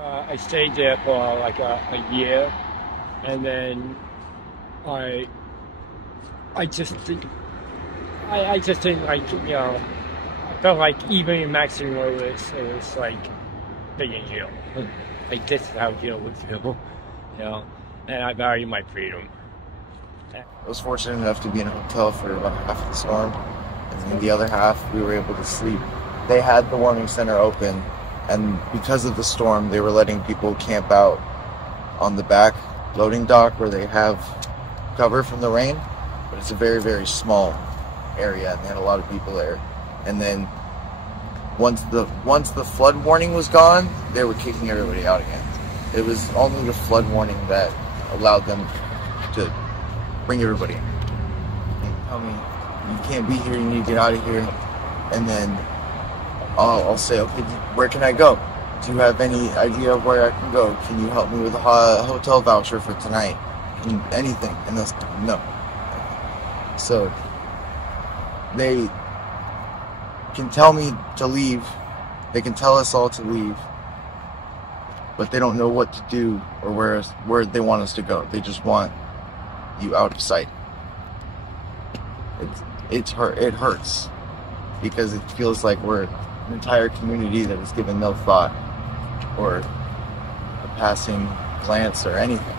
I stayed there for like a year, and then I just didn't like, I felt like even in Mexico it was like being in jail. Like this is how jail would feel, and I value my freedom. I was fortunate enough to be in a hotel for about half of the storm, and then the other half we were able to sleep. They had the warming center open, and because of the storm, they were letting people camp out on the back loading dock where they have cover from the rain, but it's a very, very small area, and they had a lot of people there. And then once the flood warning was gone, they were kicking everybody out again. It was only the flood warning that allowed them to bring everybody in. And tell me, you can't be here, you need to get out of here. And then I'll say, okay, where can I go? Do you have any idea of where I can go? Can you help me with a hotel voucher for tonight? Anything? And they'll say, no. So they can tell me to leave. They can tell us all to leave, but they don't know what to do or where they want us to go. They just want you out of sight. It hurts because it feels like we're an entire community that is given no thought or a passing glance or anything.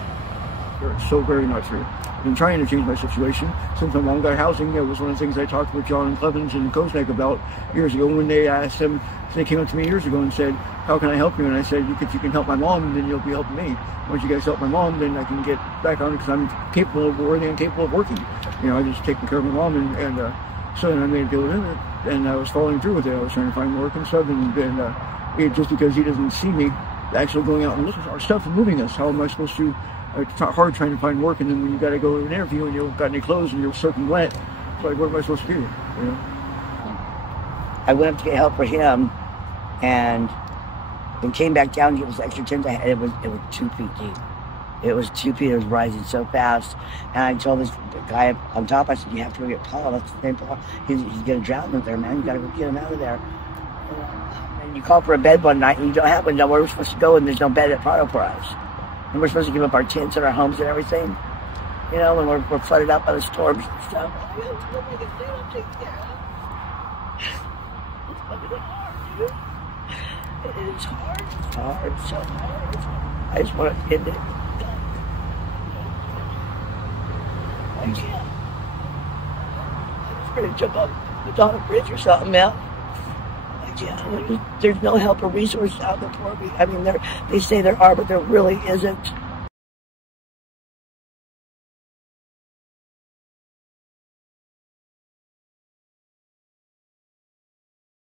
It's so very not true. I've been trying to change my situation since my mom got housing. It was one of the things I talked with John Clevens and Koznek about years ago when they asked him. They came up to me years ago and said, "How can I help you?" And I said, "If you can help my mom, then you'll be helping me. Once you guys help my mom, then I can get back on it because I'm capable of working and capable of working. I just taking care of my mom and so then I made a deal with him and I was following through with it. I was trying to find work and stuff and just because he doesn't see me actually going out and looking at our stuff and moving us, how am I supposed to? It's hard trying to find work, and then when you got to go to an interview and you don't got any clothes and you're soaking wet, it's like, what am I supposed to do? I went up to get help for him, and then came back down to get this extra tent I had. It was 2 feet deep. It was 2 feet. It was rising so fast, and I told the guy on top, I said, "You have to go get Paul. That's the name, Paul. He's gonna drown up there, man. You got to go get him out of there." And you call for a bed one night, and you don't have one. Know where we're supposed to go, and there's no bed at Prado for us. And we're supposed to give up our tents and our homes and everything, when we're flooded out by the storms and stuff. It's fucking hard, dude. It is hard. It's hard, so hard. I just want to end it. I can't. I'm just going to jump up on a bridge or something, man. There's no help or resources out there for me. I mean, they say there are, but there really isn't.